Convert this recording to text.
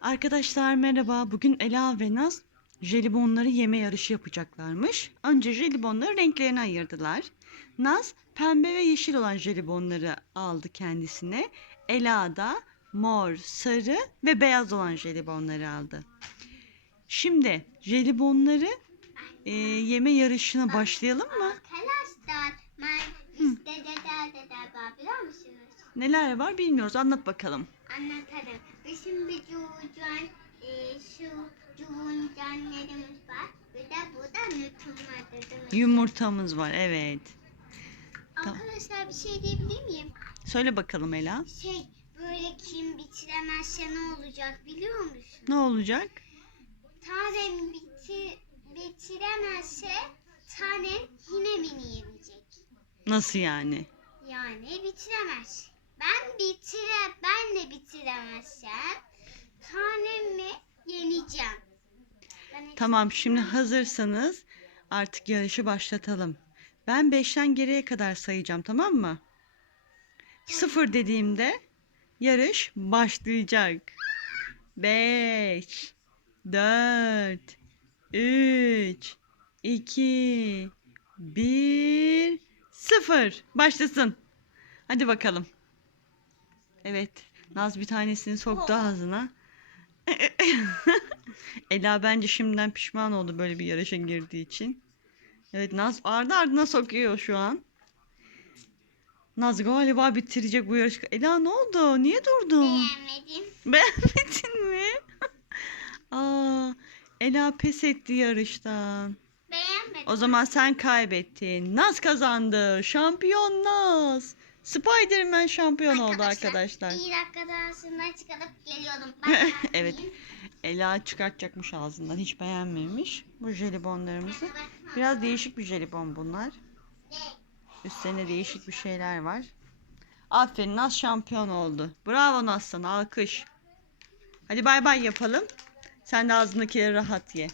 Arkadaşlar merhaba. Bugün Ela ve Naz jelibonları yeme yarışı yapacaklarmış. Önce jelibonları renklerine ayırdılar. Naz pembe ve yeşil olan jelibonları aldı kendisine. Ela da mor, sarı ve beyaz olan jelibonları aldı. Şimdi jelibonları e, yeme yarışına başlayalım mı? Arkadaşlar ben işte var biliyor musunuz? Neler var bilmiyoruz. Anlat bakalım. Anlatarım. Bizim bir cuğucan, e, şu cuğuncanlarımız var. Bir de burada nütüm var. Yumurtamız var. Evet. Arkadaşlar bir şey diyebilir miyim? Söyle bakalım Ela. Şey böyle kim bitiremezse ne olacak biliyor musun? Ne olacak? Tanem bitir, bitiremezse tanem yine beni yenecek. Nasıl yani? Yani bitiremez. Ben bitire, bitiremezsem tanemi yeneceğim. Ben Tamam şimdi hazırsanız artık yarışı başlatalım. Ben 5'ten geriye kadar sayacağım tamam mı? Sıfır dediğimde yarış başlayacak. 5 4 3 2 1 0 Başlasın. Hadi bakalım. Evet. Naz bir tanesini soktu ağzına. Ela bence şimdiden pişman oldu böyle bir yarışa girdiği için. Evet Naz ardı ardına sokuyor şu an. Naz galiba bitirecek bu yarışı. Ela ne oldu? Niye durdun? Beğenmedim. Beğenmedin mi? Aa, Ela pes etti yarıştan. Beğenmedim. O zaman sen kaybettin. Naz kazandı. Şampiyon Naz. Spiderman şampiyon oldu arkadaşlar. Bir dakika daha sonra çıkarıp geliyordum. Ben Evet. Ela çıkartacakmış ağzından. Hiç beğenmemiş bu jelibonlarımızı. Biraz değişik bir jelibon bunlar. Üstlerinde değişik bir şeyler var. Aferin Naz şampiyon oldu. Bravo Naz sana alkış. Hadi bay bay yapalım. Sen de ağzındakileri rahat ye.